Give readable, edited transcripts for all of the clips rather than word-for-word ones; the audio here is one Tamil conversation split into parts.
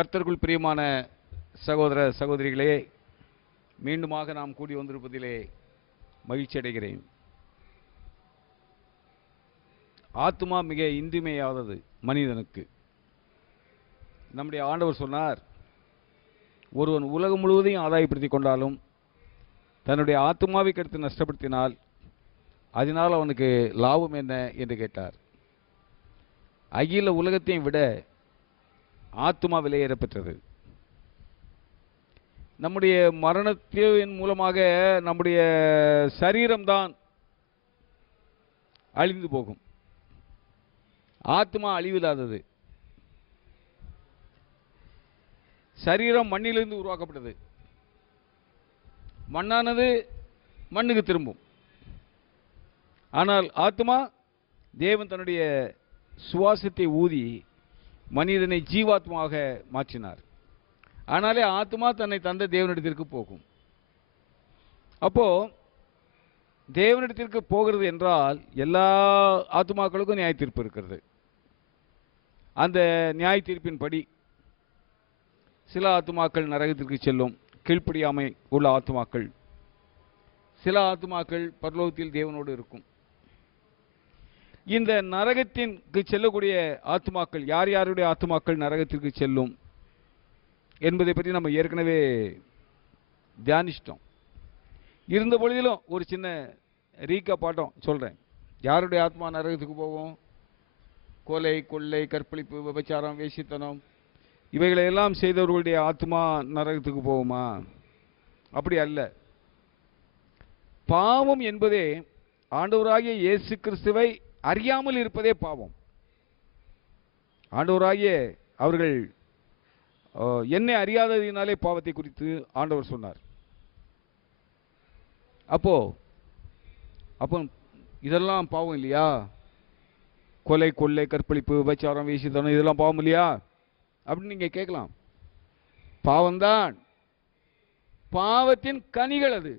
கர்த்தருக்குள் பிரியமான சகோதர சகோதரிகளே, மீண்டுமாக நாம் கூடி வந்திருப்பதிலே மகிழ்ச்சி அடைகிறேன். ஆத்துமா மிக இன்றியமையாதது மனிதனுக்கு. நம்முடைய ஆண்டவர் சொன்னார், ஒருவன் உலகம் முழுவதையும் ஆதாயப்படுத்திக் கொண்டாலும் தன்னுடைய ஆத்துமாவை கெடுத்து நஷ்டப்படுத்தினால் அதனால் அவனுக்கு லாபம் என்ன என்று கேட்டார். அகில உலகத்தையும் விட ஆத்துமா விலையேற பெற்றது. நம்முடைய மரணத்தின் மூலமாக நம்முடைய சரீரம்தான் அழிந்து போகும். ஆத்மா அழிவில்லாதது. சரீரம் மண்ணிலிருந்து உருவாக்கப்பட்டது. மண்ணானது மண்ணுக்கு திரும்பும். ஆனால் ஆத்மா, தேவன் தன்னுடைய சுவாசத்தை ஊதி மனிதனை ஜீவாத்மாக மாற்றினார். ஆனாலே ஆத்மா தன்னை தந்த தேவனிடத்திற்கு போகும். அப்போ தேவனிடத்திற்கு போகிறது என்றால் எல்லா ஆத்மாக்களுக்கும் நியாய தீர்ப்பு இருக்கிறது. அந்த நியாய தீர்ப்பின்படி சில ஆத்மாக்கள் நரகத்திற்கு செல்லும், கீழ்ப்படியாமை உள்ள ஆத்மாக்கள். சில ஆத்மாக்கள் பரலோகத்தில் தேவனோடு இருக்கும். இந்த நரகத்திற்கு செல்லக்கூடிய ஆத்மாக்கள், யார் யாருடைய ஆத்மாக்கள் நரகத்திற்கு செல்லும் என்பதை பற்றி நம்ம ஏற்கனவே தியானிச்சிட்டோம். இருந்த பொழுதிலும் ஒரு சின்ன பாட்டம் சொல்கிறேன். யாருடைய ஆத்மா நரகத்துக்கு போகும்? கொலை, கொள்ளை, கற்பழிப்பு, விபச்சாரம், வேசித்தனம் இவைகளையெல்லாம் செய்தவர்களுடைய ஆத்மா நரகத்துக்கு போகுமா? அப்படி அல்ல. பாவம் என்பதே ஆண்டவராகிய இயேசு கிறிஸ்துவை அறியாமல் இருப்பதே பாவம். ஆண்டவராகிய அவர்கள் என்னை அறியாததினாலே பாவத்தை குறித்து ஆண்டவர் சொன்னார். அப்போ இதெல்லாம் பாவம் இல்லையா? கொலை, கொள்ளை, கற்பழிப்பு, விபச்சாரம், வேசித்தனம் இதெல்லாம் பாவம் இல்லையா அப்படின்னு நீங்க கேட்கலாம். பாவம்தான். பாவத்தின் கனிகள் அது.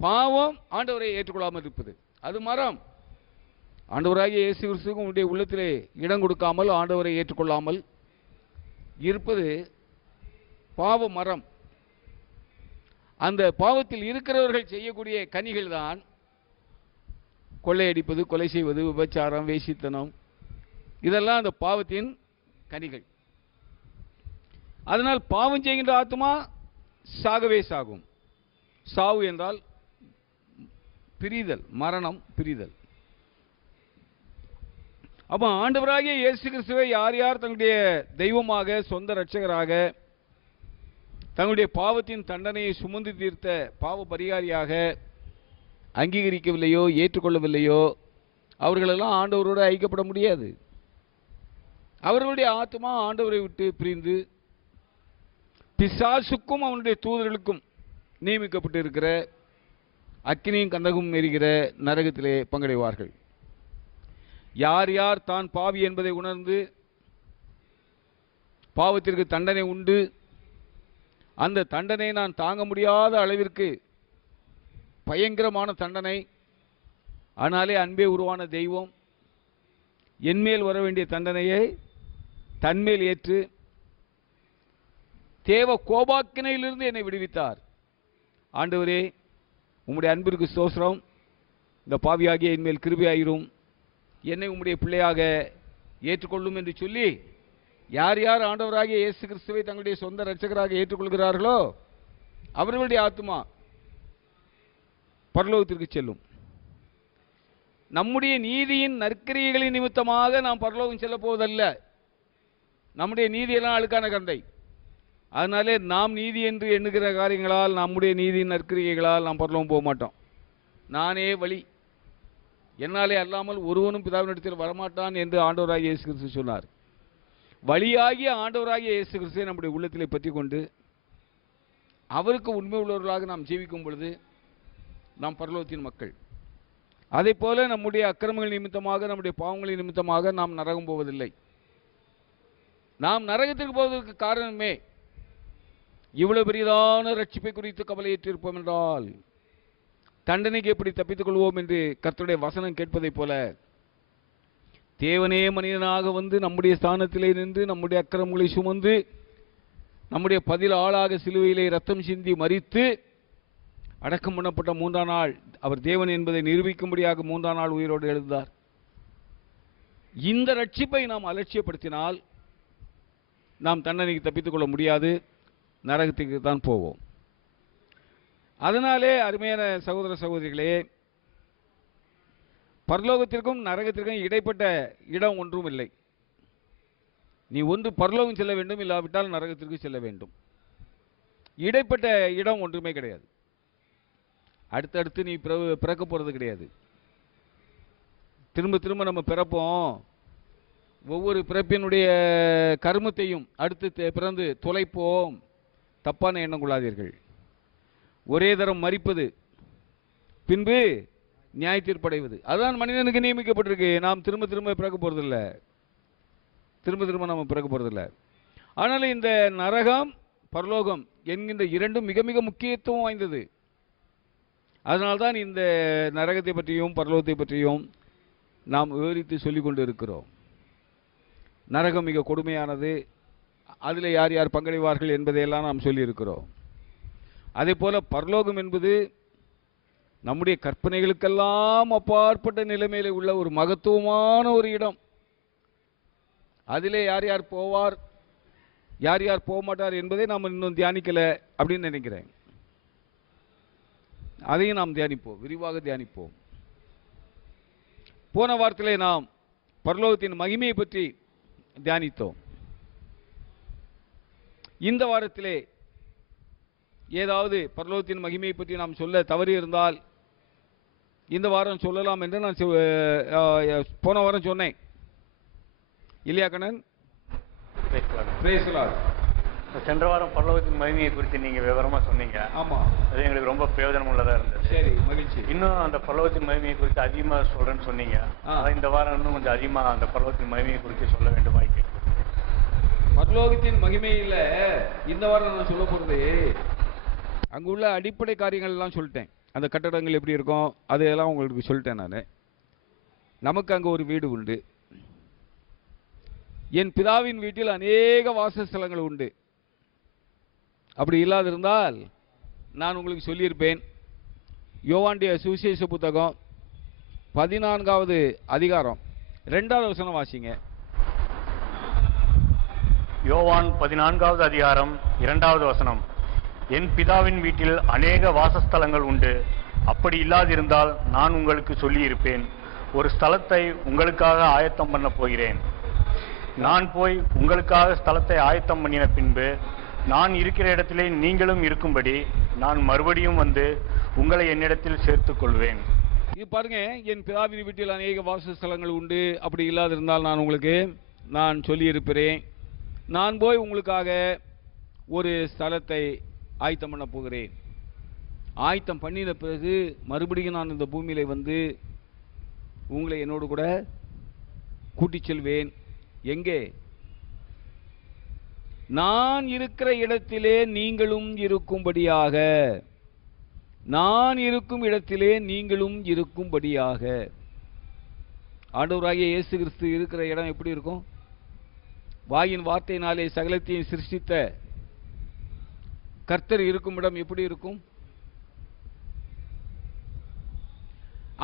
பாவம் ஆண்டவரை ஏற்றுக்கொள்ளாமல் இருப்பது, அது மரம். ஆண்டவராகிய இயேசு கிறிஸ்துவுக்கு உங்களுடைய உள்ளத்திலே இடம் கொடுக்காமல் ஆண்டவரை ஏற்றுக்கொள்ளாமல் இருப்பது பாவ மரம். அந்த பாவத்தில் இருக்கிறவர்கள் செய்யக்கூடிய கனிகள் தான் கொள்ளையடிப்பது, கொலை செய்வது, விபச்சாரம், வேசித்தனம் இதெல்லாம் அந்த பாவத்தின் கனிகள். அதனால் பாவம் செய்கின்ற ஆத்மா சாகவே சாகும். சாவு என்றால் பிரிதல், மரணம், பிரிதல். அப்போ ஆண்டவராகிய இயேசு கிறிஸ்துவை யார் யார் தங்களுடைய தெய்வமாக, சொந்த இரட்சகராக, தங்களுடைய பாவத்தின் தண்டனையை சுமந்து தீர்த்த பாவ பரிகாரியாக அங்கீகரிக்கவில்லையோ, ஏற்றுக்கொள்ளவில்லையோ, அவர்களெல்லாம் ஆண்டவரோடு ஐக்கியப்பட முடியாது. அவர்களுடைய ஆத்மா ஆண்டவரை விட்டு பிரிந்து பிசாசுக்கும் அவனுடைய தூதர்களுக்கும் நியமிக்கப்பட்டு இருக்கிற அக்கினியும் கந்தகும் எரிகிற நரகத்திலே பங்கடைவார்கள். யார் யார் தான் பாவி என்பதை உணர்ந்து பாவத்திற்கு தண்டனை உண்டு, அந்த தண்டனை நான் தாங்க முடியாத அளவிற்கு பயங்கரமான தண்டனை, ஆனாலே அன்பே உருவான தெய்வம் என்மேல் வர வேண்டிய தண்டனையை தன்மேல் ஏற்று தேவ கோபாக்கினையிலிருந்து என்னை விடுவித்தார். ஆண்டவரே, உம்முடைய அன்பிற்கு ஸ்தோத்திரம், இந்த பாவியாகிய என்மேல் கிருபையாயிரும், என்னை உம்முடைய பிள்ளையாக ஏற்றுக்கொள்ளும் என்று சொல்லி யார் யார் ஆண்டவராகிய இயேசு கிறிஸ்துவை தங்களுடைய சொந்த இரட்சகராக ஏற்றுக்கொள்கிறார்களோ அவர்களுடைய ஆத்மா பரலோகத்திற்கு செல்லும். நம்முடைய நீதியின் நற்கிரியைகளின் நிமித்தமாக நாம் பரலோகம் செல்ல போவதல்ல. நம்முடைய நீதியெல்லாம் அழுக்கான கந்தை. அதனாலே நாம் நீதி என்று எண்ணுகிற காரியங்களால், நம்முடைய நீதியின் நற்கிரியைகளால் நாம் பரலோகம் போக மாட்டோம். நானே வழி, என்னாலே அல்லாமல் ஒருவனும் பிதாவினிடத்தில் வரமாட்டான் என்று ஆண்டவராகிய இயேசு கிறிஸ்து சொன்னார். வழியாகிய ஆண்டவராகிய இயேசு கிறிஸ்துவை நம்முடைய உள்ளத்திலே பற்றி கொண்டு அவருக்கு உண்மை உள்ளவர்களாக நாம் ஜீவிக்கும் பொழுது நாம் பரலோகத்தின் மக்கள். அதை போல நம்முடைய அக்கிரமங்கள் நிமித்தமாக, நம்முடைய பாவங்களின் நிமித்தமாக நாம் நரகம் போவதில்லை. நாம் நரகத்திற்கு போவதற்கு காரணமே இவ்வளவு பெரியதான ரட்சிப்பை குறித்து கவலையற்றிருப்போம் என்றால் தண்டனைக்கு எப்படி தப்பித்துக் கொள்வோம் என்று கர்த்தருடைய வசனம் கேட்பதை போல தேவனே மனிதனாக வந்து நம்முடைய ஸ்தானத்திலே நின்று நம்முடைய அக்கிரமங்களை சுமந்து நம்முடைய பதில் ஆளாக சிலுவையிலே ரத்தம் சிந்தி மரித்து அடக்கம் பண்ணப்பட்ட 3ஆம் நாள் அவர் தேவன் என்பதை நிரூபிக்கும்படியாக 3ஆம் நாள் உயிரோடு எழுந்தார். இந்த ரட்சிப்பை நாம் அலட்சியப்படுத்தினால் நாம் தண்டனைக்கு தப்பித்துக் கொள்ள முடியாது, நரகத்துக்கு தான் போவோம். அதனாலே அருமையான சகோதர சகோதரிகளே, பரலோகத்திற்கும் நரகத்திற்கும் இடைப்பட்ட இடம் ஒன்றும் இல்லை. நீ ஒன்று பரலோகம் செல்ல வேண்டும், இல்லாவிட்டால் நரகத்திற்கு செல்ல வேண்டும். இடைப்பட்ட இடம் ஒன்றுமே கிடையாது. அடுத்தடுத்து நீ பிறக்க போகிறது கிடையாது. திரும்ப திரும்ப நம்ம பிறப்போம். ஒவ்வொரு பிறப்பினுடைய கர்மத்தையும் அடுத்து பிறந்து தொலைப்போம். தப்பான எண்ணம் கொள்ளாதீர்கள். ஒரே தரம் மரிப்பது, பின்பு நியாய தீர்ப்படைவது, அதுதான் மனிதனுக்கு நியமிக்கப்பட்டிருக்கு. நாம் திரும்ப திரும்ப பிறக்க போறதில்லை, திரும்ப நம்ம பிறக்க போறதில்லை. ஆனால் இந்த நரகம் பரலோகம் என்கின்ற இரண்டும் மிக மிக முக்கியத்துவம் வாய்ந்தது. அதனால்தான் இந்த நரகத்தை பற்றியும் பரலோகத்தை பற்றியும் நாம் விவரித்து சொல்லிக் கொண்டு இருக்கிறோம். நரகம் மிக கொடுமையானது, அதில் யார் யார் பங்கடைவார்கள் என்பதையெல்லாம் நாம் சொல்லியிருக்கிறோம். அதே போல பரலோகம் என்பது நம்முடைய கற்பனைகளுக்கெல்லாம் அப்பாற்பட்ட நிலைமையில உள்ள ஒரு மகத்துவமான ஒரு இடம். அதிலே யார் யார் போவார், யார் யார் போக மாட்டார் என்பதை நாம் இன்னும் தியானிக்கல அப்படின்னு நினைக்கிறேன். அதையும் நாம் தியானிப்போம், விரிவாக தியானிப்போம். போன வாரத்திலே நாம் பரலோகத்தின் மகிமையை பற்றி தியானித்தோம். இந்த வாரத்திலே ஏதாவது பரலோகத்தின் மகிமையை பற்றி நாம் சொல்ல தவறி இருந்தால் இந்த வாரம் சொல்லலாம் என்று நான் போன வாரம் சொன்னேன் இல்லையா கண்ணன்? சென்ற வாரம் பரலோகத்தின் மகிமையை குறித்து நீங்க விவரமா சொன்னீங்க. ஆமா, அது எங்களுக்கு ரொம்ப பிரயோஜனம் உள்ளதா இருந்தது. சரி, மகிழ்ச்சி. இன்னும் அந்த பரலோகத்தின் மகிமையை குறித்து அதிகமா சொல்றேன்னு சொன்னீங்க. இந்த வாரம் இன்னும் கொஞ்சம் அதிகமா அந்த பரலோகத்தின் மகிமையை குறித்து சொல்ல வேண்டுமா கேட்கிறேன். பரலோகத்தின் மகிமையில இந்த வாரம் நான் சொல்ல போறது, அங்குள்ள அடிப்படை காரியங்கள் எல்லாம் சொல்லிட்டேன். அந்த கட்டடங்கள் எப்படி இருக்கும் அதையெல்லாம் உங்களுக்கு சொல்லிட்டேன். நான் நமக்கு அங்கே ஒரு வீடு உண்டு. என் பிதாவின் வீட்டில் அநேக வாசஸ்தலங்கள் உண்டு. அப்படி இல்லாதிருந்தால் நான் உங்களுக்கு சொல்லியிருப்பேன். யோவானுடைய சுவிசேஷ புத்தகம் 14வது அதிகாரம் 2வது வசனம் வாசிங்க. யோவான் 14வது அதிகாரம் 2வது வசனம். என் பிதாவின் வீட்டில் அநேக வாசஸ்தலங்கள் உண்டு. அப்படி இல்லாதிருந்தால் நான் உங்களுக்கு சொல்லியிருப்பேன். ஒரு ஸ்தலத்தை உங்களுக்காக ஆயத்தம் பண்ண போகிறேன். நான் போய் உங்களுக்காக ஸ்தலத்தை ஆயத்தம் பண்ணின பின்பு நான் இருக்கிற இடத்திலே நீங்களும் இருக்கும்படி நான் மறுபடியும் வந்து உங்களை என்னிடத்தில் சேர்த்துக் கொள்வேன். இது பாருங்க, என் பிதாவின் வீட்டில் அநேக வாசஸ்தலங்கள் உண்டு. அப்படி இல்லாதிருந்தால் நான் உங்களுக்கு சொல்லியிருப்பேன். நான் போய் உங்களுக்காக ஒரு ஸ்தலத்தை ஆயத்தம் பண்ண போகிறேன். ஆயத்தம் பண்ணின பிறகு மறுபடியும் நான் இந்த பூமியில வந்து உங்களை என்னோடு கூட கூட்டிச் செல்வேன். எங்கே? நான் இருக்கிற இடத்திலே நீங்களும் இருக்கும்படியாக. நான் இருக்கும் இடத்திலே நீங்களும் இருக்கும்படியாக. ஆண்டவராகிய இயேசு கிறிஸ்து இருக்கிற இடம் எப்படி இருக்கும்? வாயின் வார்த்தையினாலே சகலத்தையும் சிருஷ்டித்த கர்த்தர் இருக்கும் இடம் எப்படி இருக்கும்?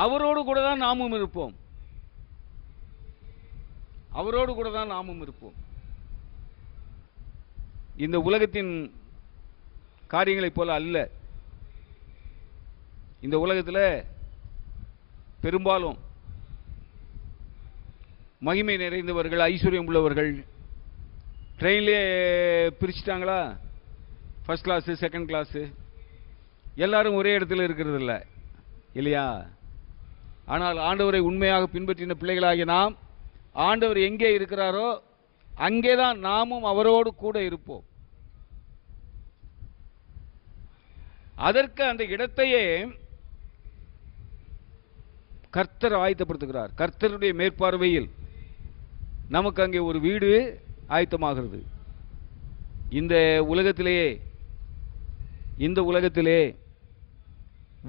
அவரோடு கூட தான் நாமும் இருப்போம். அவரோடு கூட தான் நாமும் இருப்போம். இந்த உலகத்தின் காரியங்களைப் போல அல்ல. இந்த உலகத்தில் பெரும்பாலும் மகிமை நிறைந்தவர்கள், ஐஸ்வர்யம் உள்ளவர்கள் ட்ரெயின்லே பிரிச்சுட்டாங்களா, ஃபர்ஸ்ட் கிளாஸு, செகண்ட் கிளாஸு, எல்லாரும் ஒரே இடத்துல இருக்கிறது இல்லை இல்லையா? ஆனால் ஆண்டவரை உண்மையாக பின்பற்றின பிள்ளைகளாகிய நாம், ஆண்டவர் எங்கே இருக்கிறாரோ அங்கேதான் நாமும் அவரோடு கூட இருப்போம். அதற்கு அந்த இடத்தையே கர்த்தர் ஆயத்தப்படுத்துகிறார். கர்த்தருடைய மேற்பார்வையில் நமக்கு அங்கே ஒரு வீடு ஆயத்தமாகிறது. இந்த உலகத்திலே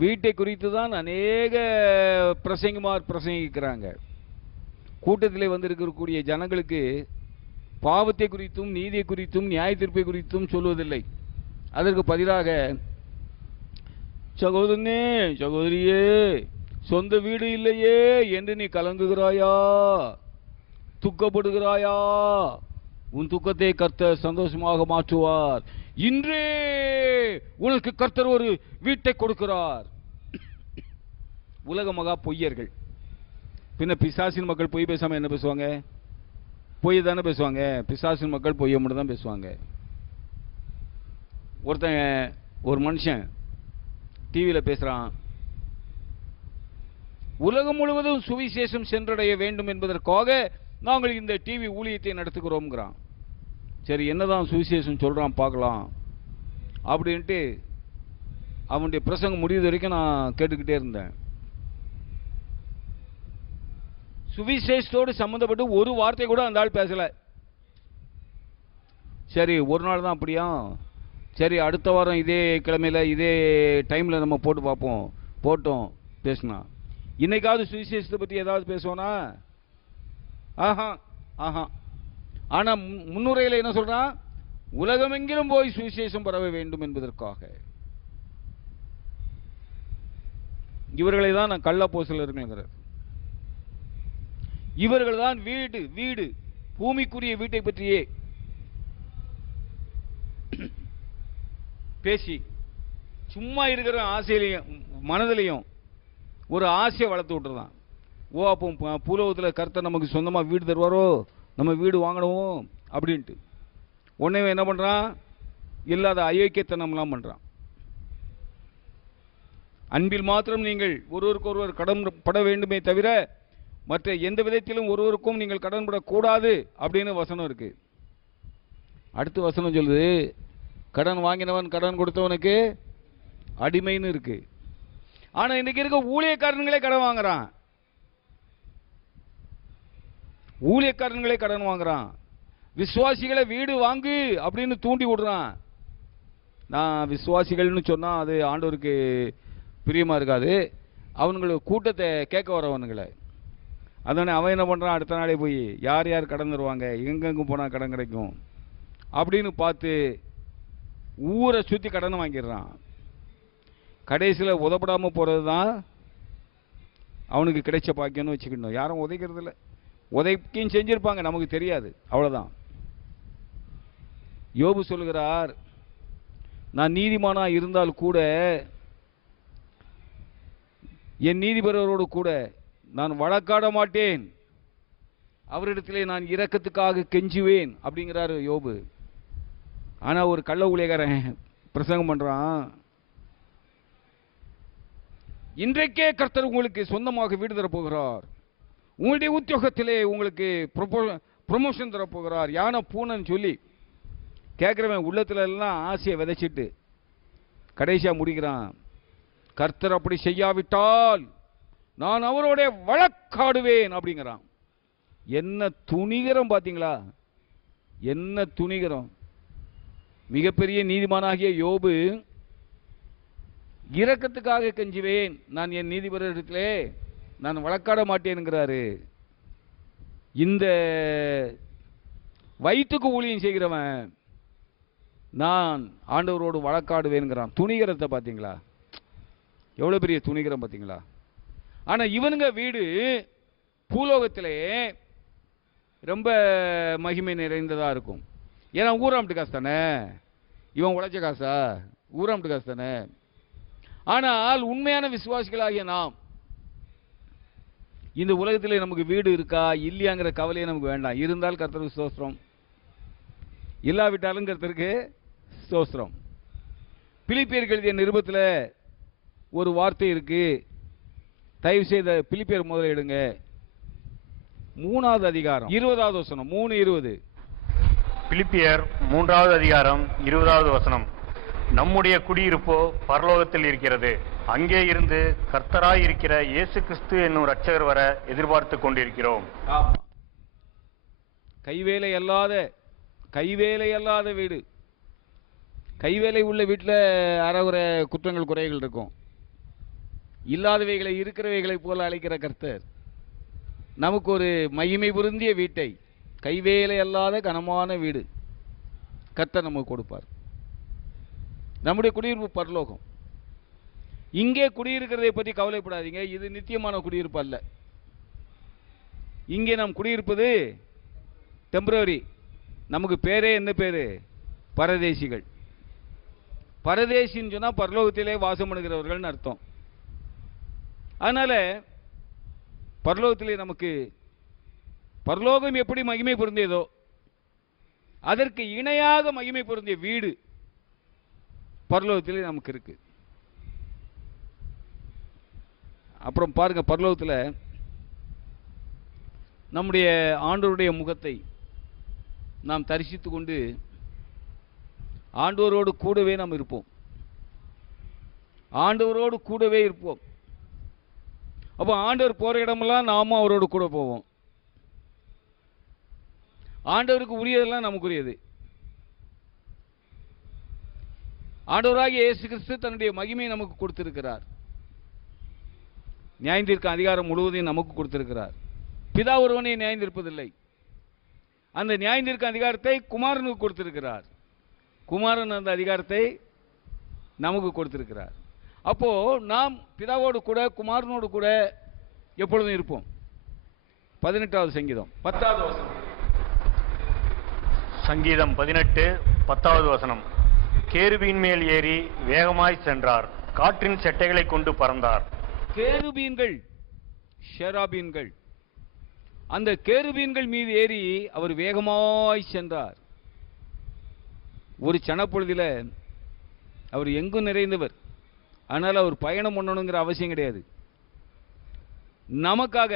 வீட்டை குறித்து தான் அநேக பிரசங்கிமார் பிரசங்கிக்கிறாங்க. கூட்டத்திலே வந்திருக்கக்கூடிய ஜனங்களுக்கு பாவத்தை குறித்தும் நீதியை குறித்தும் நியாய தீர்ப்பை குறித்தும் சொல்வதில்லை. அதற்கு பதிலாக, சகோதரனே சகோதரியே, சொந்த வீடு இல்லையே என்று நீ கலங்குகிறாயா, துக்கப்படுகிறாயா? உன் துக்கத்தை கர்த்தர் சந்தோஷமாக மாற்றுவார். இன்றே உனக்கு கர்த்தர் ஒரு வீட்டை கொடுக்கிறார். உலக மகா பொய்யர்கள். பின்ன பிசாசின் மக்கள் பொய் பேசாம என்ன பேசுவாங்க? பொய் தானே பேசுவாங்க. பிசாசின் மக்கள் பொய்யை மட்டும் தான் பேசுவாங்க. ஒரு மனுஷன் டிவியில் பேசுறான், உலகம் முழுவதும் சுவிசேஷம் சென்றடைய வேண்டும் என்பதற்காக நாங்கள் இந்த டிவி ஊழியத்தை நடத்துகிறோம்ங்கிறான். சரி, என்னதான் சுவிசேஷம் சொல்றான் பார்க்கலாம் அப்படின்ட்டு அவனுடைய பிரசங்கம் முடிவு வரைக்கும் நான் கேட்டுக்கிட்டே இருந்தேன். சுவிசேஷத்தோடு சம்பந்தப்பட்டு ஒரு வார்த்தை கூட அந்த ஆள் பேசல. சரி, ஒரு நாள் தான் அப்படியா, சரி அடுத்த வாரம் இதே கிழமையில இதே டைம்ல நம்ம போட்டு பார்ப்போம். போட்டோம், பேசினா. இன்னைக்காவது சுவிசேஷத்தை பற்றி ஏதாவது பேசுவோனா? ஆஹா ஆஹா. ஆனா முன்னுரையில் என்ன சொல்றான்? உலகமெங்கிலும் போய் சுவிசேஷம் பரவ வேண்டும் என்பதற்காக. இவர்களை தான் நான் கள்ளப்போஸ்தலர்கள். இவர்கள் தான் வீடு வீடு பூமிக்குரிய வீட்டை பற்றியே பேசி சும்மா இருக்கிற ஆசையிலையும் மனதிலையும் ஒரு ஆசையை வளர்த்து விட்டுருதான். ஓ, அப்போ பூலோகத்தில் கர்த்தர் நமக்கு சொந்தமாக வீடு தருவாரோ, நம்ம வீடு வாங்கணும் அப்படின்ட்டு உடனே என்ன பண்ணுறான்? இல்லாத அயோக்கியத்தனம்லாம் பண்ணுறான். அன்பில் மாத்திரம் நீங்கள் ஒருவருக்கொருவர் கடன் பட வேண்டுமே தவிர மற்ற எந்த விதத்திலும் ஒருவருக்கும் நீங்கள் கடன் படக்கூடாது அப்படின்னு வசனம் இருக்கு. அடுத்த வசனம் சொல்லுது, கடன் வாங்கினவன் கடன் கொடுத்தவனுக்கு அடிமைன்னு இருக்கு. ஆனா இன்னைக்கு இருக்க ஊழியக்காரன்களே கடன் வாங்குறான். ஊழியக்காரன்களே கடன் வாங்குறான். விசுவாசிகளை வீடு வாங்கு அப்படின்னு தூண்டி விடுறான். நான் விசுவாசிகள்னு சொன்னா அது ஆண்டவருக்கு பிரியமா இருக்காது. அவனுங்களுக்கு கூட்டத்தை கேட்க வரவனுங்களை. அதனால அவன் என்ன பண்றான்? அடுத்த நாளே போய் யார் யார் கடன் தருவாங்க, எங்கெங்கும் போனா கடன் கிடைக்கும் அப்படின்னு பார்த்து ஊரை சுத்தி கடன் வாங்கிடுறான். கடைசியில் உதப்படாம போறது தான் அவனுக்கு கிடைச்ச பாக்கியம்னு வச்சுக்கணும். யாரும் உதைக்கிறது இல்லை. உதைக்கும் செஞ்சிருப்பாங்க, நமக்கு தெரியாது, அவ்வளவுதான். யோபு சொல்லுகிறார், நான் நீதிமானா இருந்தால் கூட என் நீதிபரரோடு கூட நான் வழக்காட மாட்டேன், அவரிடத்திலே நான் இரக்கத்துக்காக கெஞ்சுவேன் அப்படிங்கிறாரு யோபு. ஆனா ஒரு கள்ள ஊழியக்காரன் பிரசங்கம் பண்றான், இன்றைக்கே கர்த்தர் உங்களுக்கு சொந்தமாக வீடு தரப்போகிறார், உங்களுடைய உத்தியோகத்திலே உங்களுக்கு ப்ரொமோஷன் தரப்போகிறார், யானை பூனைன்னு சொல்லி கேட்கிறவன் உள்ளத்துல எல்லாம் ஆசையை விதைச்சிட்டு கடைசியா முடிக்கிறான், கர்த்தர் அப்படி செய்யாவிட்டால் நான் அவரோட வழக்காடுவேன் அப்படிங்கிறான். என்ன துணிகரம் பாத்தீங்களா? என்ன துணிகரம்! மிகப்பெரிய நீதிமானாகிய யோபு இரக்கத்துக்காக கெஞ்சுவேன், நான் என் நீதிபதியிடத்திலே நான் வழக்காட மாட்டேன்ங்கிறாரு. இந்த வயிற்றுக்கு ஊழியம் செய்கிறவன் நான் ஆண்டவரோடு வழக்காடுவேன்கிறான். துணிகரத்தை பார்த்தீங்களா? எவ்வளவு பெரிய துணிகரம் பார்த்தீங்களா? ஆனா இவனுங்க வீடு பூலோகத்திலே ரொம்ப மகிமை நிறைந்ததா இருக்கும். ஏன்னா ஊராம்ட்டு காசு தானே, இவன் உழைச்ச காசா? ஊராம்ட்டு காசு தானே. ஆனால் உண்மையான விசுவாசிகளாகிய நாம் இந்த உலகத்திலே நமக்கு வீடு இருக்கா இல்லையாங்கிற கவலையே நமக்கு வேண்டாம். இருந்தால் கர்த்தருக்கு ஸ்தோத்திரம், இல்லாவிட்டாலும் கர்த்தருக்கு ஸ்தோத்திரம். பிலிப்பியர்கள் எழுதிய நிருபத்தில் ஒரு வார்த்தை இருக்கு, தயவு செய்த பிலிப்பியர் முதல்ல எடுங்க. 3வது அதிகாரம் 20வது வசனம். 3:20. பிலிப்பியர் 3வது அதிகாரம் 20வது வசனம். நம்முடைய குடியிருப்போ பரலோகத்தில் இருக்கிறது, அங்கே இருந்து கர்த்தராய் இருக்கிற இயேசு கிறிஸ்து என்னும் இரட்சகர் வர எதிர்பார்த்து கொண்டிருக்கிறோம். கைவேலை அல்லாத வீடு. கைவேலை உள்ள வீட்டில் அறகுறை குற்றங்கள் குறைகள் இருக்கும். இல்லாதவைகளை இருக்கிறவைகளை போல அழைக்கிற கர்த்தர். நமக்கு ஒரு மகிமை பொருந்திய வீட்டை, கைவேலை அல்லாத கனமான வீடு கர்த்தர் நமக்கு கொடுப்பார். நம்முடைய குடியிருப்பு பரலோகம். இங்கே குடியிருக்கிறதை பற்றி கவலைப்படாதீங்க, இது நித்தியமான குடியிருப்பு அல்ல. இங்கே நாம் குடியிருப்பது டெம்பரரி. நமக்கு பேரே என்ன பேரு? பரதேசிகள். பரதேசின்னு சொன்னால் பரலோகத்திலே வாசம் பண்ணுகிறவர்கள்னு அர்த்தம். அதனால பரலோகத்திலே நமக்கு பரலோகம் எப்படி மகிமை பொருந்தியதோ அதற்கு இணையாக மகிமை பொருந்திய வீடு பரலோகத்திலே நமக்கு இருக்கு. அப்புறம் பாருங்க, பரலோகத்தில் நம்முடைய ஆண்டவருடைய முகத்தை நாம் தரிசித்து கொண்டு ஆண்டவரோடு கூடவே நாம் இருப்போம். ஆண்டவரோடு கூடவே இருப்போம். அப்போ ஆண்டவர் போற இடமெல்லாம் நாமும் அவரோடு கூட போவோம். ஆண்டவருக்கு உரியதெல்லாம் நமக்குரியது. ஆண்டவராகிய இயேசு கிறிஸ்து தன்னுடைய மகிமையை நமக்கு கொடுத்திருக்கிறார். நியாயந்தீர்க்கும் அதிகாரம் முழுவதையும் நமக்கு கொடுத்திருக்கிறார். பிதா ஒருவனை நியாயந்தீர்ப்பதில்லை. அந்த நியாயந்தீர்க்கும் அதிகாரத்தை குமாரனுக்கு கொடுத்திருக்கிறார். குமாரன் அந்த அதிகாரத்தை நமக்கு கொடுத்திருக்கிறார். அப்போ நாம் பிதாவோடு கூட குமாரனோடு கூட எப்பொழுதும் இருப்போம். 18வது சங்கீதம் 10வது வசனம். சங்கீதம் 18 10வது வசனம். கேருபீன் மேல் ஏறி வேகமாய் சென்றார், காற்றின் செட்டைகளை கொண்டு பறந்தார். கேருபீன்கள், ஷெராபீன்கள், அந்த கேருபீன்கள் மீது ஏறி அவர் வேகமாய் சென்றார். ஒரு சனப்பொழுதில் அவர் எங்கும் நிறைந்தவர். ஆனால் அவர் பயணம் பண்ணணுங்கிற அவசியம் கிடையாது. நமக்காக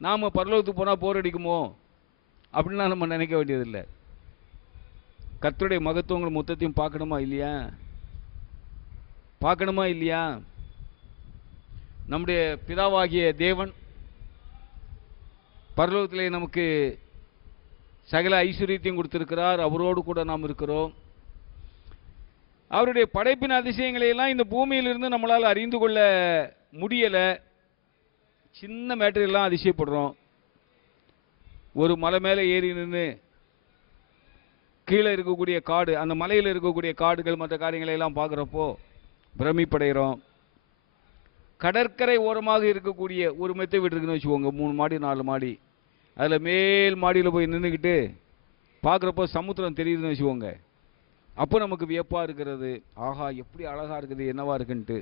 நாம் பரலோகத்துக்கு போனால் போர் அடிக்குமோ அப்படின்லாம் நம்ம நினைக்க வேண்டியதில்லை. கர்த்தருடைய மகத்துவங்கள் மொத்தத்தையும் பார்க்கணுமா இல்லையா? பார்க்கணுமா இல்லையா? நம்முடைய பிதாவாகிய தேவன் பரலோகத்திலே நமக்கு சகல ஐஸ்வர்யத்தையும் கொடுத்திருக்கிறார். அவரோடு கூட நாம் இருக்கிறோம். அவருடைய படைப்பின் அதிசயங்களை எல்லாம் இந்த பூமியிலிருந்து நம்மளால் அறிந்து கொள்ள முடியலை. சின்ன மேட்டரெல்லாம் அதிசயப்படுறோம். ஒரு மலை மேலே ஏறி நின்று கீழே இருக்கக்கூடிய காடு, அந்த மலையில் இருக்கக்கூடிய காடுகள் மற்ற காரியங்களை எல்லாம் பார்க்குறப்போ பிரமிப்படைகிறோம். கடற்கரை ஓரமாக இருக்கக்கூடிய ஒரு மெத்தை வீடு இருக்குன்னு வச்சுக்கோங்க, 3 மாடி 4 மாடி. அதில் மேல் மாடியில் போய் நின்றுக்கிட்டு பார்க்குறப்போ சமுத்திரம் தெரியுதுன்னு வச்சுக்கோங்க. அப்போ நமக்கு வியப்பாக இருக்கிறது, ஆஹா எப்படி அழகாக இருக்குது, என்னவா இருக்குன்ட்டு.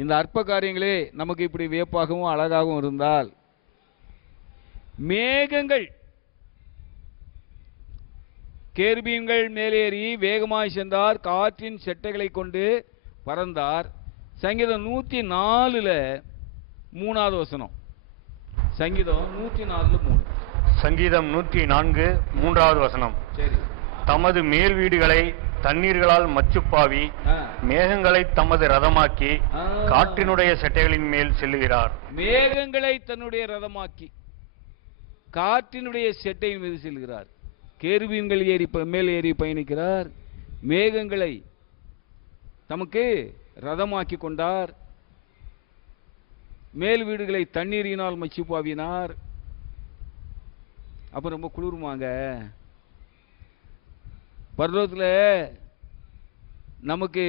இந்த அற்ப காரியங்களே நமக்கு இப்படி வியப்பாகவும் அழகாகவும் இருந்தால், மேகங்கள் கேருபீன்கள் மேலேறி வேகமாய் சென்றார், காற்றின் செட்டைகளை கொண்டு பறந்தார். சங்கீதம் 104 3வது வசனம். சங்கீதம் 104 3. சங்கீதம் 104 3வது வசனம். சரி. தமது மேல் வீடுகளை தண்ணீர்களால் மச்சுப்பாவி, மேகங்களை தமது ரதமாக்கி, காற்றினுடைய செட்டைகளின் மேல் செல்லுகிறார். மேகங்களை தன்னுடைய ரதமாக்கி காற்றினுடைய செட்டையின் மீது செல்கிறார். கேருபீன்கள் மேல் ஏறி பயணிக்கிறார். மேகங்களை தமக்கு ரதமாக்கி கொண்டார். மேல் வீடுகளை தண்ணீரினால் மச்சுப்பாவினார். அப்ப ரொம்ப குளிருமாங்க. பர்வதத்தில் நமக்கு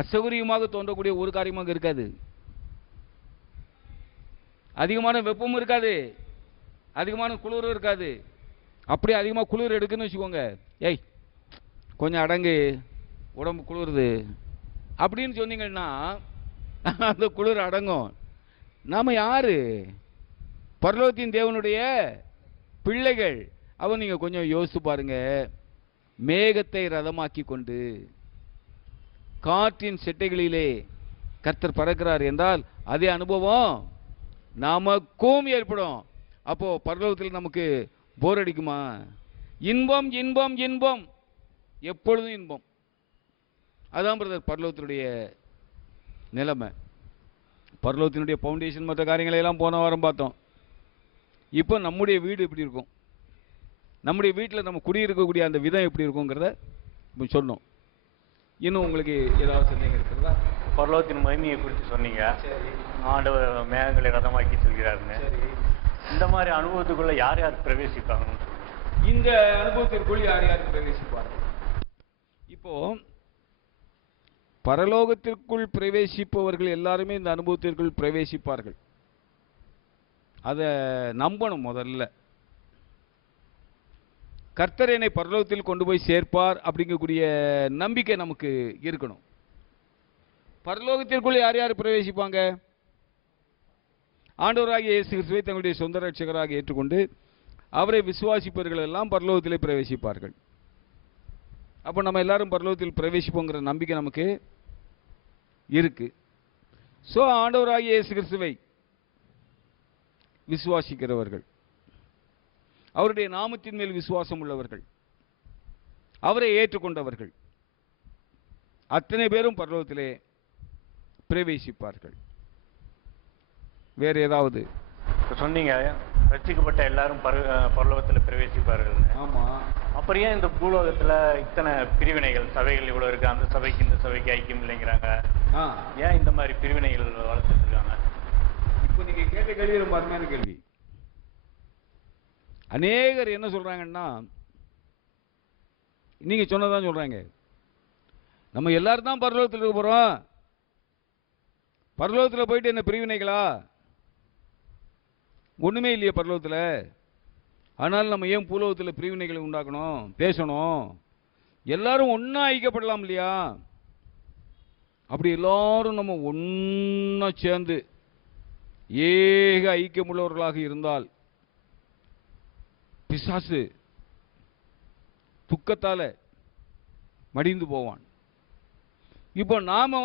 அசௌகரியமாக தோன்றக்கூடிய ஒரு காரியமாக இருக்காது. அதிகமான வெப்பமும் இருக்காது, அதிகமான குளிரும் இருக்காது. அப்படி அதிகமாக குளிர் எடுக்குன்னு வச்சுக்கோங்க, ஏய் கொஞ்சம் அடங்கு, உடம்பு குளிருது அப்படின்னு சொன்னீங்கன்னா அந்த குளிர் அடங்கும். நாம யாரு? பரலோகத்தின் தேவனுடைய பிள்ளைகள். அவன் நீங்க கொஞ்சம் யோசித்து பாருங்க. மேகத்தை ரதமாக்கி கொண்டு காற்றின் செட்டைகளிலே கர்த்தர் பறக்கிறார் என்றால் அதே அனுபவம் நமக்கும் ஏற்படும். அப்போ பரலோகத்தில் நமக்கு போர் அடிக்குமா? இன்பம் இன்பம் இன்பம், எப்பொழுதும் இன்பம். அதான் பிரதர் பரலோகத்தினுடைய நிலைமை. பரலோகத்தினுடைய ஃபவுண்டேஷன் மற்ற காரியங்களை எல்லாம் போன வாரம் பார்த்தோம். இப்போ நம்முடைய வீடு எப்படி இருக்கும், நம்முடைய வீட்டில் நம்ம குடியிருக்கக்கூடிய அந்த விதம் எப்படி இருக்குங்கிறத இப்போ சொன்னோம். இன்னும் உங்களுக்கு ஏதாவது சந்தேகம் இருக்கிறதா? பரலோகத்தின் மகிமையை குறித்து சொன்னீங்க. ஆண்டவர் மேகங்களை ரதமாக்கி செல்கிறாருன்னு. இந்த மாதிரி அனுபவத்துக்குள்ள யார் யார் பிரவேசிப்பாங்க? இந்த அனுபவத்திற்குள் யார் யார் பிரவேசிப்பார்கள்? இப்போ பரலோகத்திற்குள் பிரவேசிப்பவர்கள் எல்லாருமே இந்த அனுபவத்திற்குள் பிரவேசிப்பார்கள். அதை நம்பணும். முதல்ல கர்த்தர் என்னை பரலோகத்தில் கொண்டு போய் சேர்ப்பார் அப்படிங்கக்கூடிய நம்பிக்கை நமக்கு இருக்கணும். பரலோகத்திற்குள் யார் யார் பிரவேசிப்பாங்க? ஆண்டவராகிய இயேசு கிறிஸ்துவை தங்களுடைய சொந்த ரட்சகராக ஏற்றுக்கொண்டு அவரை விசுவாசிப்பவர்கள் எல்லாம் பரலோகத்திலே பிரவேசிப்பார்கள். அப்போ நம்ம எல்லாரும் பரலோகத்தில் பிரவேசிப்போங்கிற நம்பிக்கை நமக்கு இருக்கு. ஸோ ஆண்டவராகிய இயேசு கிறிஸ்துவை விசுவாசிக்கிறவர்கள், அவருடைய நாமத்தின் மேல் விசுவாசம் உள்ளவர்கள், அவரை ஏற்றுக்கொண்டவர்கள் அத்தனை பேரும் பரலோகத்திலே பிரவேசிப்பார்கள். வேறு ஏதாவது சொன்னீங்க? ரட்சிக்கப்பட்ட எல்லாரும் பரலோகத்தில் பிரவேசிப்பார்கள். ஆமா. அப்புறம் ஏன் இந்த பூலோகத்துல இத்தனை பிரிவினைகள், சபைகள் இவ்வளவு இருக்கு? அந்த சபைக்கு இந்த சபைக்கு ஐக்கியம் இல்லைங்கிறாங்க. ஏன் இந்த மாதிரி பிரிவினைகள் வளர்த்துட்டு இருக்காங்க? இப்போ நீங்க கேட்ட கேள்வி ரொம்ப அருமையான கேள்வி. அநேகர் என்ன சொல்றாங்கன்னா, நீங்க சொன்னதான் சொல்றாங்க, நம்ம எல்லாரும் தான் பரலோகத்தில் இருக்க போறோம், பரலோகத்தில் போயிட்டு என்ன பிரிவினைகளா? ஒண்ணுமே இல்லையே பரலோகத்தில். ஆனால் நம்ம ஏன் பூலோகத்தில் பிரிவினைகளை உண்டாக்கணும், பேசணும்? எல்லாரும் ஒன்னா ஐக்கப்படலாம் இல்லையா? அப்படி எல்லாரும் நம்ம ஒன்னா சேர்ந்து ஏக ஐக்கியமுள்ளவர்களாக இருந்தால் பிசாசு துக்கத்தால மடிந்து போவான். இப்போ நாம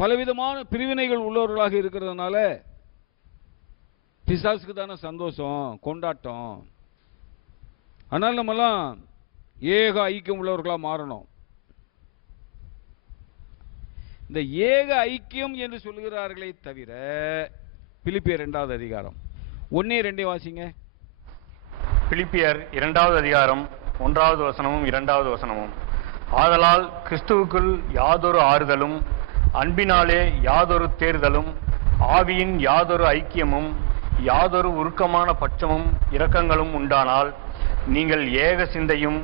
பலவிதமான பிரிவினைகள் உள்ளவர்களாக இருக்கிறதுனால பிசாசுக்கு தானே சந்தோஷம், கொண்டாட்டம். ஆனால் நம்மெல்லாம் ஏக ஐக்கியம் உள்ளவர்களாக மாறணும். இந்த ஏக ஐக்கியம் என்று சொல்லுகிறார்களே தவிர, பிலிப்பியர் 2வது அதிகாரம் 1-2 வாசிங்க. பிலிப்பியர் 2வது அதிகாரம் 1வது வசனமும் 2வது வசனமும். ஆதலால் கிறிஸ்துவுக்குள் யாதொரு ஆறுதலும், அன்பினாலே யாதொரு தேர்தலும், ஆவியின் யாதொரு ஐக்கியமும், யாதொரு உருக்கமான பட்சமும் இரக்கங்களும் உண்டானால், நீங்கள் ஏக சிந்தையும்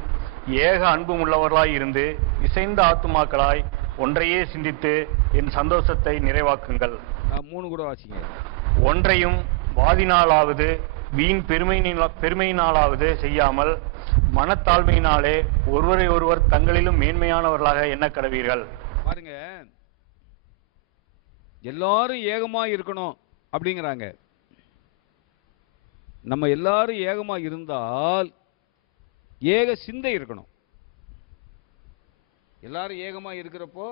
ஏக அன்பும் உள்ளவர்களாய் இருந்து இசைந்த ஆத்துமாக்களாய் ஒன்றையே சிந்தித்து என் சந்தோஷத்தை நிறைவாக்குங்கள். 3 கூட வாசிங்க. ஒன்றையும் வாதினாலாவது வீண் பெருமையினாலாவது செய்யாமல் மனத்தாழ்மையினாலே ஒருவரை ஒருவர் தங்களிலும் மேன்மையானவர்களாக எண்ண கடவீர்கள். பாருங்க, எல்லாரும் ஏகமா இருக்கணும் அப்படிங்கிறாங்க. நம்ம எல்லாரும் ஏகமா இருந்தால் ஏக சிந்தை இருக்கணும். எல்லாரும் ஏகமா இருக்கிறப்போ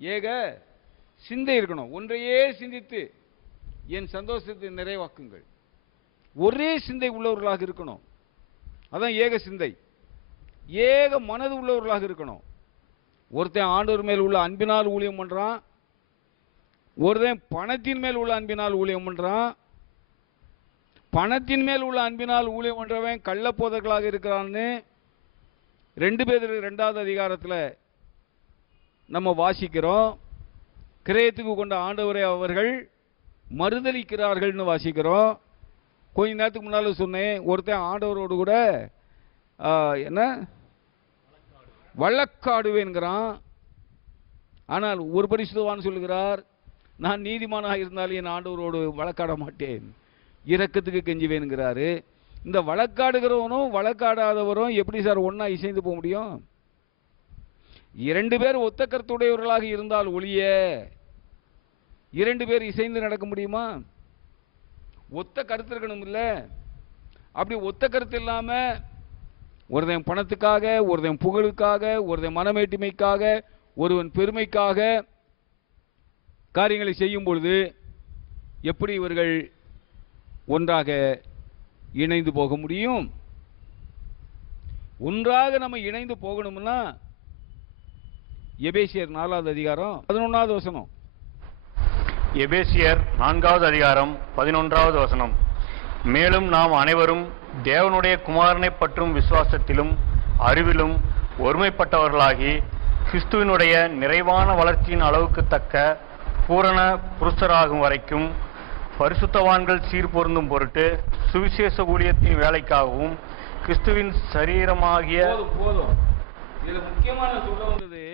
ஏக சிந்தை இருக்கணும். ஒன்றையே சிந்தித்து என் சந்தோஷத்தை நிறைவாக்குங்கள். ஒரே சிந்தை உள்ளவர்களாக இருக்கணும். அதான் ஏக சிந்தை. ஏக மனது உள்ளவர்களாக இருக்கணும். ஒருத்தன் ஆண்டவர் மேல் உள்ள அன்பினால் ஊழியம் பண்றான், ஒருத்தன் பணத்தின் மேல் உள்ள அன்பினால் ஊழியம் பண்றான். பணத்தின் மேல் உள்ள அன்பினால் ஊழியம் பண்றவன் கள்ளப்போதர்களாக இருக்கிறான்னு 2 பேர் 2வது அதிகாரத்தில் நம்ம வாசிக்கிறோம். கிரயத்துக்கு கொண்ட ஆண்டவரை அவர்கள் மறுதலிக்கிறார்கள்னு வாசிக்கிறோம். கொஞ்ச நேரத்துக்கு முன்னால் சொன்னேன், ஒருத்தன் ஆண்டவரோடு கூட என்ன வழக்காடுவேன்கிறான். ஆனால் ஒரு பரிசுத்தவான் சொல்லுகிறார், நான் நீதிமானாக இருந்தாலும் என் ஆண்டவரோடு வழக்காட மாட்டேன், இரக்கத்துக்கு கெஞ்சுவேன்கிறாரு. இந்த வழக்காடுகிறவனும் வழக்காடாதவரும் எப்படி சார் ஒன்னா இசைந்து போக முடியும்? 2 பேர் ஒத்த கருத்துடையவர்களாக இருந்தால் ஒழிய 2 பேர் இசைந்து நடக்க முடியுமா? ஒத்த கருத்து இருக்கணும் இல்ல? அப்படி ஒத்த கருத்து இல்லாம ஒருவன் பணத்துக்காக, ஒருவன் புகழுக்காக, ஒருவன் மனமேட்டிமைக்காக, ஒருவன் பெருமைக்காக காரியங்களை செய்யும் பொழுது எப்படி இவர்கள் ஒன்றாக இணைந்து போக முடியும்? ஒன்றாக நம்ம இணைந்து போகணும்னா எபேசியர் 4வது அதிகாரம் 11வது வசனம். எபேசியர் 4வது அதிகாரம் 11வது வசனம். மேலும் நாம் அனைவரும் தேவனுடைய குமாரனை பற்றும் விசுவாசத்திலும் அறிவிலும் ஒருமைப்பட்டவர்களாகி கிறிஸ்துவினுடைய நிறைவான வளர்ச்சியின் அளவுக்கு தக்க பூரண புருஷராகும் வரைக்கும் பரிசுத்தவான்கள் சீர்பொருந்தும் பொருட்டு சுவிசேஷ ஊழியத்தின் வேலைக்காகவும் கிறிஸ்துவின் சரீரமாகிய போதும். இதுல முக்கியமான சொல்ல வந்தது,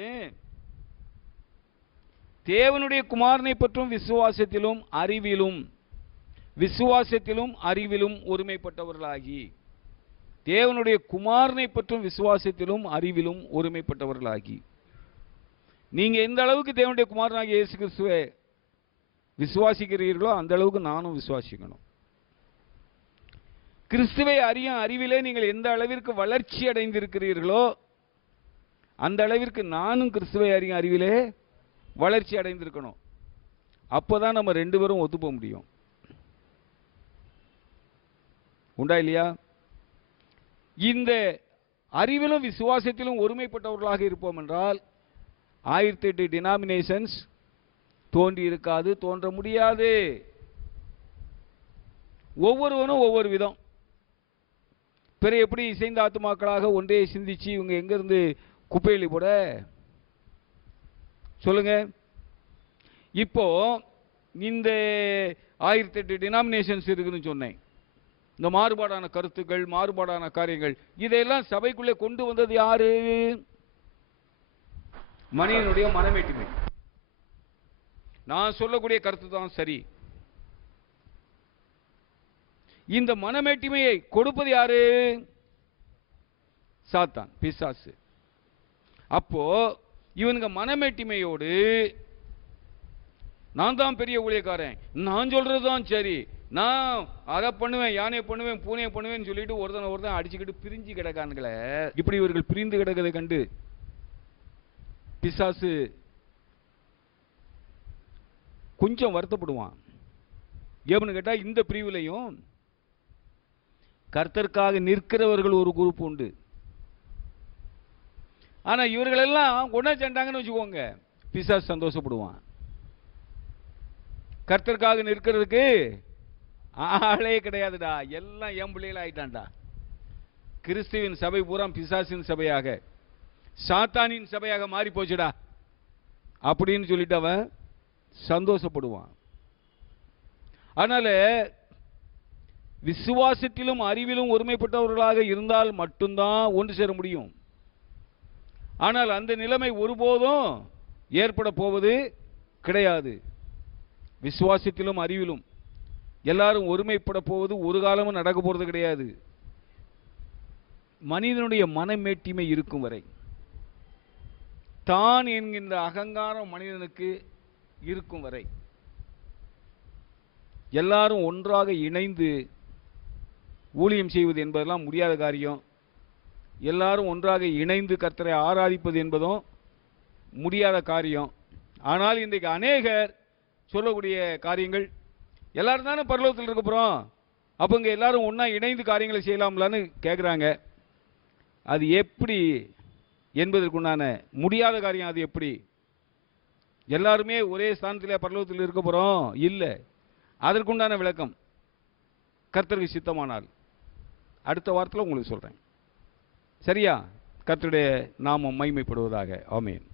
தேவனுடைய குமாரனை பற்றும் விசுவாசத்திலும் அறிவிலும் ஒருமைப்பட்டவர்களாகி, தேவனுடைய குமாரனை பற்றும் விசுவாசத்திலும் அறிவிலும் ஒருமைப்பட்டவர்களாகி. நீங்க எந்த அளவுக்கு தேவனுடைய குமாரனாகிய இயேசு கிறிஸ்துவை விசுவாசிக்கிறீர்களோ அந்த அளவுக்கு நானும் விசுவாசிக்கணும். கிறிஸ்துவை அறியும் அறிவிலே நீங்கள் எந்த அளவிற்கு வளர்ச்சி அடைந்திருக்கிறீர்களோ அந்த அளவிற்கு நானும் கிறிஸ்துவை அறியும் அறிவிலே வளர்ச்சி அடைந்திருக்கணும். அப்போதான் நம்ம ரெண்டு பேரும் ஒத்து போக முடியும். உண்டா இல்லையா? இந்த அறிவிலும் விசுவாசத்திலும் ஒருமைப்பட்டவர்களாக இருப்போம் என்றால் 1008 டினாமினேஷன்ஸ் தோன்றி இருக்காது, தோன்ற முடியாது. ஒவ்வொருவனும் ஒவ்வொரு விதம். பிற எப்படி இசைந்த ஆத்துமாக்களாக ஒன்றே சிந்திச்சு இவங்க எங்கிருந்து குப்பையில போட சொல்லுங்க. இப்போ இந்த 1008 டினாமினேஷன்ஸ் இருக்குன்னு சொன்னேன். இந்த மாறுபாடான கருத்துக்கள், மாறுபாடான காரியங்கள், இதையெல்லாம் சபைக்குள்ளே கொண்டு வந்தது யாரு? மனிதனுடைய மனமேட்டிமை. நான் சொல்லக்கூடிய கருத்து தான் சரி. இந்த மனமேட்டிமையை கொடுப்பது யாரு? சாத்தான், பிசாசு. அப்போ இவனுங்க மனமேட்டிமையோடு நான் தான் பெரிய ஊழியக்காரன், நான் சொல்றதுதான் சரி, நான் அதை பண்ணுவேன், யானை பண்ணுவேன், பூனையை பண்ணுவேன்னு சொல்லிட்டு ஒருத்தன் அடிச்சுக்கிட்டு பிரிஞ்சு கிடக்கானுங்களே. இப்படி இவர்கள் பிரிந்து கிடக்கதை கண்டு பிசாசு கொஞ்சம் வருத்தப்படுவான். ஏன்னு கேட்டா இந்த பிரிவுலையும் கர்த்தருக்காக நிற்கிறவர்கள் ஒரு குரூப் உண்டு. ஆனா இவர்கள் எல்லாம் ஒன்னா சென்றாங்கன்னு வச்சுக்கோங்க, பிசாசு சந்தோஷப்படுவான். கர்த்தருக்காக நிற்கிறதுக்கு ஆளே கிடையாதுடா, எல்லாம் என் பிள்ளைகள் ஆயிட்டான்டா. கிறிஸ்துவின் சபை பூரா பிசாசின் சபையாக, சாத்தானின் சபையாக மாறி போச்சுடா அப்படின்னு சொல்லிட்டு அவன் சந்தோஷப்படுவான். அதனால விசுவாசத்திலும் அறிவிலும் ஒருமைப்பட்டவர்களாக இருந்தால் மட்டும்தான் ஒன்று சேர முடியும். ஆனால் அந்த நிலைமை ஒருபோதும் ஏற்பட போவது கிடையாது. விசுவாசத்திலும் அறிவிலும் எல்லாரும் ஒருமைப்பட போவது ஒரு காலமும் நடக்க போறது கிடையாது. மனிதனுடைய மனமேட்டிமை இருக்கும் வரை, தான் என்கின்ற அகங்காரம் மனிதனுக்கு இருக்கும் வரை, எல்லாரும் ஒன்றாக இணைந்து ஊழியம் செய்வது என்பதெல்லாம் முடியாத காரியம். எல்லாரும் ஒன்றாக இணைந்து கர்த்தரை ஆராதிப்பது என்பதும் முடியாத காரியம். ஆனால் இன்றைக்கு அநேகர் சொல்லக்கூடிய காரியங்கள், எல்லாரும் தானே பரலோகத்தில் இருக்க போறோம், அப்போ இங்கே எல்லாரும் ஒன்றா இணைந்து காரியங்களை செய்யலாம்லான்னு கேட்குறாங்க. அது எப்படி என்பதற்குண்டான முடியாத காரியம். அது எப்படி? எல்லாருமே ஒரே ஸ்தானத்தில் பரலோகத்தில் இருக்க போறோம் இல்லை. அதற்குண்டான விளக்கம் கர்த்தருக்கு சித்தமானால் அடுத்த வாரத்தில் உங்களுக்கு சொல்றேன். சரியா? கர்த்தருடைய நாமம் மகிமைப்படுவதாக. ஆமென்.